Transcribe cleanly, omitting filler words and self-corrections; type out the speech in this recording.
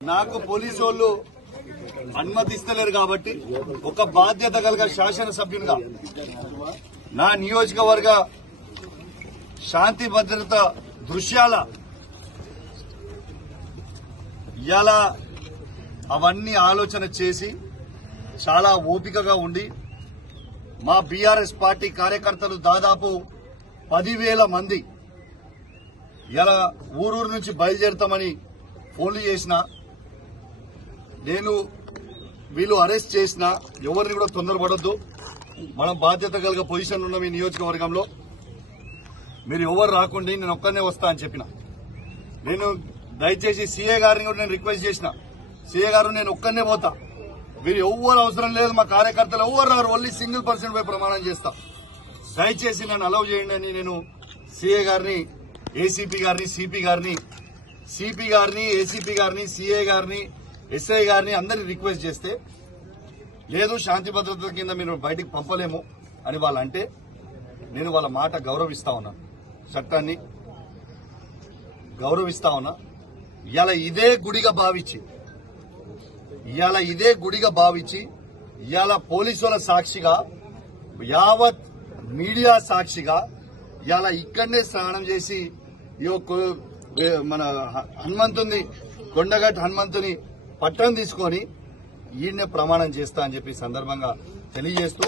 నాకు పోలీసు వాళ్ళు అనుమతిస్తలేరు కాబట్టి ఒక బాధ్యత కలిగ శాసనసభ్యునిగా నా నియోజకవర్గ శాంతి భద్రత దృశ్యాల ఇలా అవన్నీ ఆలోచన చేసి చాలా ఓపికగా ఉండి మా బీఆర్ఎస్ పార్టీ కార్యకర్తలు దాదాపు 10,000 మంది ఇలా ఊరూరు నుంచి బయలుదేరుతామని ఫోన్లు చేసిన నేను వీళ్ళు అరెస్ట్ చేసిన ఎవరిని కూడా తొందరపడొద్దు. మనం బాధ్యత కలిగే పొజిషన్ ఉన్నాం ఈ నియోజకవర్గంలో. మీరు ఎవరు రాకుండా నేను ఒక్కనే వస్తా అని చెప్పిన. నేను దయచేసి సీఏ గారిని కూడా నేను రిక్వెస్ట్ చేసిన, సీఏ గారు నేను ఒక్కనే పోతా, మీరు ఎవ్వరు అవసరం లేదు, మా కార్యకర్తలు ఎవ్వరు రారు, ఓన్లీ సింగిల్ పర్సన్ పై ప్రమాణం చేస్తా, దయచేసి నన్ను అలౌ చేయండి అని నేను సీఏ గారిని, ఏసీపీ గారిని, సిపి గారిని, ఏసీపీ గారిని, సీఏ గారిని, ఎస్ఐ గారిని అందరినీ రిక్వెస్ట్ చేస్తే లేదు శాంతి భద్రతల కింద మీరు బయటికి పంపలేము అని వాళ్ళు అంటే నేను వాళ్ళ మాట గౌరవిస్తా ఉన్నా, చట్టాన్ని గౌరవిస్తా ఉన్నా. ఇవాళ ఇదే గుడిగా భావించి ఇవాళ పోలీసుల సాక్షిగా యావత్ మీడియా సాక్షిగా ఇవాళ ఇక్కడనే స్నానం చేసి మన హనుమంతుని కొండగట్టు హనుమంతుని పట్టం తీసుకొని ఈయన్నే ప్రమాణం చేస్తా అని చెప్పి సందర్భంగా తెలియజేస్తూ